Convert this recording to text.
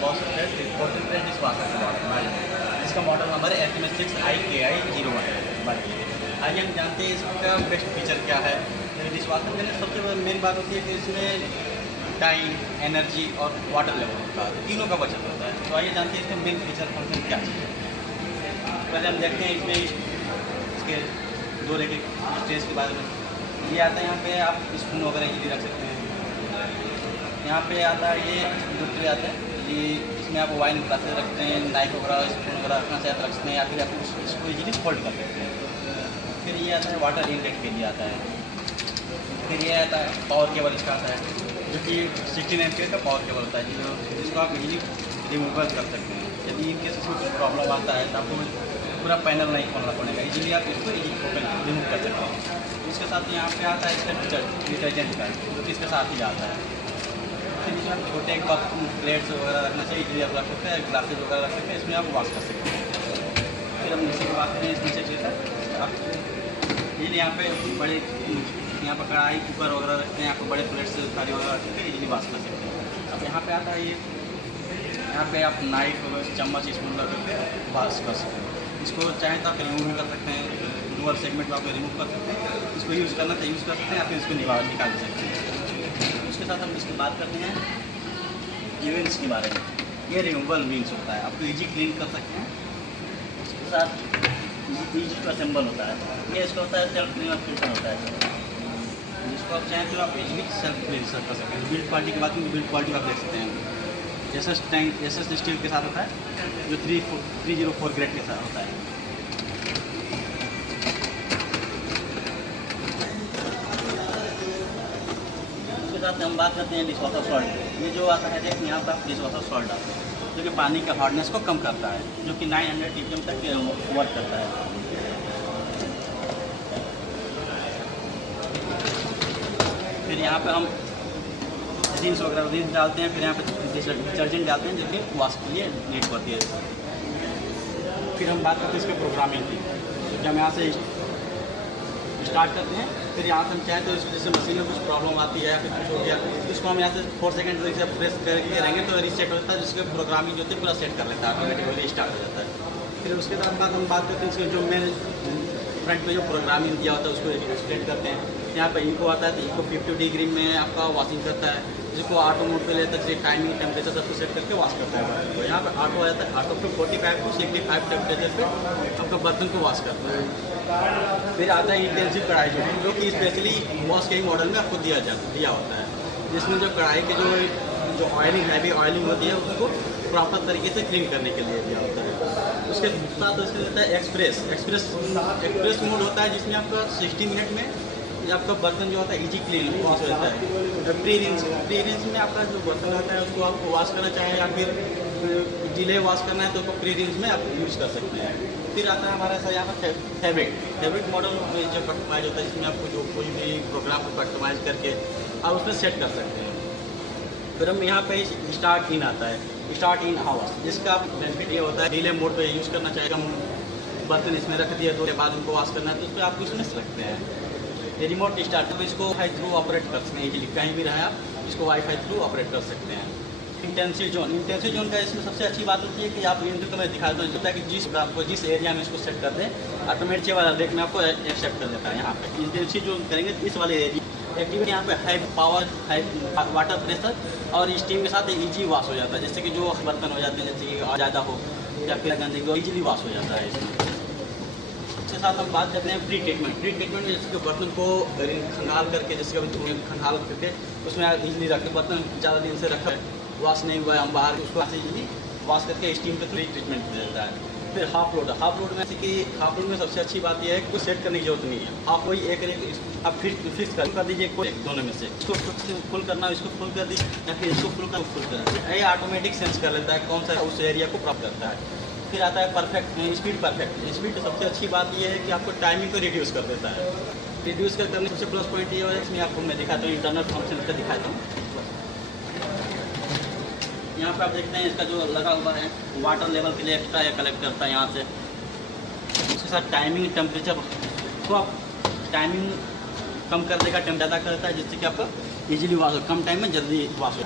Boss portrait dish washer हमारे, इसका model number है FMS6IKI01। आइए हम जानते हैं इसका बेस्ट फीचर क्या है। डिश वाशर में सबसे मेन बात होती है कि इसमें टाइम, एनर्जी और वाटर लेवल का तीनों का बचत होता है। तो आइए जानते हैं इसका मेन फीचर फंक्शन क्या चीज़ है। पहले हम देखते हैं इसमें इसके दो रेखे स्टेज के बारे में। ये आता है यहाँ पे आप स्पून वगैरह इजीली रख सकते हैं। यहाँ पे आता है ये दूसरे आता है ये, इसमें आप वाइन ग्लासेस रखते हैं, नाइफ वगैरह स्पून वगैरह रखना चाहे तो रख सकते हैं, या फिर आप इसको इजीली फोल्ड कर सकते हैं। फिर ये आता है वाटर इनलेट के लिए आता है। फिर ये आता है पावर केबल, इसका आता है जो कि 16 एम्पियर का पावर केबल होता है, जिसको आप इजीली रिमूवल कर सकते हैं। यदि इनके से कुछ प्रॉब्लम आता है तो आपको पूरा पैनल नहीं खोलना पड़ेगा, इजीली आप इसको रिमूव कर सकते हैं। इसके साथ यहाँ पे आता है इसका डिटर्जेंट का, जो कि इसके साथ ही आता है। फिर इसमें आप छोटे कप प्लेट्स वगैरह रखना चाहिए, इजीली आप रख सकते हैं, ग्लासेज वगैरह रख सकते हैं, इसमें आप वॉश कर सकते हैं। फिर हम नीचे की बात करें, इस नीचे चीज़ आप ये यहाँ पे बड़े यहाँ पर कढ़ाई कुकर वगैरह रखते हैं, आपको बड़े प्लेट्स थाली वगैरह रख सकते हैं, इजीली वॉश कर सकते हैं। अब यहाँ पे आता है ये, यहाँ पे आप नाइफ चम्मच स्पून रख करके वॉश कर सकते हैं। इसको चाहें तो आप रिमूव भी कर सकते हैं, डुअल सेगमेंट में आप रिमूव कर सकते हैं। इसको यूज़ करना तो यूज़ कर सकते हैं, या फिर इसको निकाल सकते हैं। उसके साथ हम इसकी बात करते हैं विंग्स के बारे में। ये रिमूवल विंग्स होता है, आपको इजी क्लीन कर सकते हैं। उसके साथ इजी टू असेंबल होता है। ये इसका होता है सेल्फ क्लीनर फिल्टर होता है, जिसको आप चाहें तो आप इजीली सेल्फ क्लीन कर सकते हैं। बिल्ड क्वालिटी की बात करें तो बिल्ड क्वालिटी आप देख सकते हैं, एसएस स्टील के साथ होता है, जो 304 ग्रेड के साथ होता है। उसके साथ हम बात करते हैं डिशवॉशर सॉल्ट। ये जो आता है देखिए, यहाँ पर आप डिशवॉशर सॉल्ट डालते हैं, जो कि पानी के हार्डनेस को कम करता है, जो कि 900 ppm तक वर्क करता है। फिर यहाँ पर हम रिंस वगैरह रिंस डालते हैं, फिर यहाँ पे डिटर्जेंट डालते हैं, जो कि वॉश के लिए नीड होती है। फिर हम बात करते हैं इसके प्रोग्रामिंग की। जब हम यहाँ से स्टार्ट करते हैं, फिर यहाँ से हम चाहें तो इसको जैसे मशीन में कुछ प्रॉब्लम आती है या फिर कुछ हो गया, तो इसको हम यहाँ से 4 सेकंड से प्रेस करके रहेंगे तो रीसेट होता है, जिसके प्रोग्रामिंग जो होती है पूरा सेट कर लेता है, ऑटोमेटिकली स्टार्ट हो जाता है। फिर उसके बाद हम बात करते हैं इसके जो मेन फ्रंट पे जो प्रोग्रामिंग दिया होता है उसको सेट करते हैं। यहाँ पर इनको आता है तो इनको 50 डिग्री में आपका वॉशिंग करता है, जिसको ऑटो मोड पे लेता है, टाइमिंग टेम्परेचर सबको सेट करके वॉश करता है। तो यहाँ पर ऑटो आता है, ऑटो पे 45 to 65 टेम्परेचर पे आपका बर्तन को वॉश करता है। फिर आता है इंटेंसिव कढ़ाई, जो कि स्पेशली वॉश के ही मॉडल में आपको दिया होता है, जिसमें जो कढ़ाई के जो ऑयलिंग हैवी ऑयलिंग होती है उसको प्रॉपर तरीके से क्लीन करने के लिए दिया होता है। उसके साथ उसके होता है एक्सप्रेस मोड होता है, जिसमें आपका 60 मिनट में आपका बर्तन जो होता है इजी क्लीन वॉश हो जाता है। प्री रिंस में आपका जो बर्तन आता है उसको आपको वॉश करना चाहे या फिर डिले वॉश करना है तो उसको प्री रिंस में आप यूज़ कर सकते हैं। फिर आता है हमारा सर यहाँ पर फेब्रिक मॉडल जो कस्टमाइज होता है, जिसमें आपको जो कोई भी प्रोग्राम को कस्टमाइज करके आप उसमें सेट कर सकते हैं। फिर हम यहाँ पे स्टार्ट इन आता है, स्टार्ट इन हाउस, जिसका बेनिफिट ये होता है डिले मोड पे यूज़ करना चाहिए। हम बर्तन इसमें रख दिया, 2 के बाद उनको वॉश करना है तो उस पर आप इसमें रखते हैं। ये रिमोट स्टार्ट, तो इसको वाईफाई थ्रू ऑपरेट कर सकते हैं, इजीली कहीं भी रहे आप इसको वाईफाई थ्रू ऑपरेट कर सकते हैं। इंटेंसिव जोन का इसमें सबसे अच्छी बात होती है कि आप इनको मैं दिखा दूँ, होता है कि जिस एरिया में इसको सेट कर दें, ऑटोमेटिक वाला देख में आपको एक्सेप्ट कर देता है। यहाँ पे इंटेंसिव जोन करेंगे तो इस वाले एरिया एक्टिविटी यहाँ पे high power, high water pressure और स्टीम के साथ इजी वॉश हो जाता है, जैसे कि जो बर्तन हो जाते हैं, जैसे कि ज़्यादा हो या फिर गंदगी हो, इजीली वॉश हो जाता है इसमें। इसके साथ हम बात करते हैं प्री ट्रीटमेंट में, जैसे कि बर्तन को खंगाल करके, जैसे कि खंगाल करके उसमें इजीली रखें, बर्तन ज़्यादा दिन से रखा है, वॉश नहीं हुआ है, हम बाहर उसको ऐसे इजीली वॉश करके स्टीम के थ्रू ट्रीटमेंट देता है। फिर हाफ लोड में जैसे कि हाफ लोड में सबसे अच्छी बात यह है कि कुछ सेट करने की जरूरत नहीं है। हाफ वही एक आप फिक्स कर दीजिए, कोई दोनों में से इसको फुल करना है, इसको फुल कर दीजिए, या फिर इसको फुल करना ये ऑटोमेटिक सेंस कर लेता है कौन सा उस एरिया को प्राप्त करता है। फिर आता है स्पीड तो सबसे अच्छी बात यह है कि आपको टाइमिंग को रिड्यूस कर देता है। रिड्यूस करने सबसे प्लस पॉइंट ये है, इसमें आपको मैं दिखाता हूँ इंटरनल फंक्शन का दिखाता हूँ। यहाँ पे आप देखते हैं इसका जो लगा हुआ है वाटर लेवल के लिए एक्स्ट्रा या कलेक्ट करता है यहाँ से। उसके साथ टाइमिंग टेम्परेचर को आप टाइमिंग कम कर देगा, ज़्यादा करता है, जिससे कि आपका इजीली वॉश हो, कम टाइम में जल्दी वॉश हो।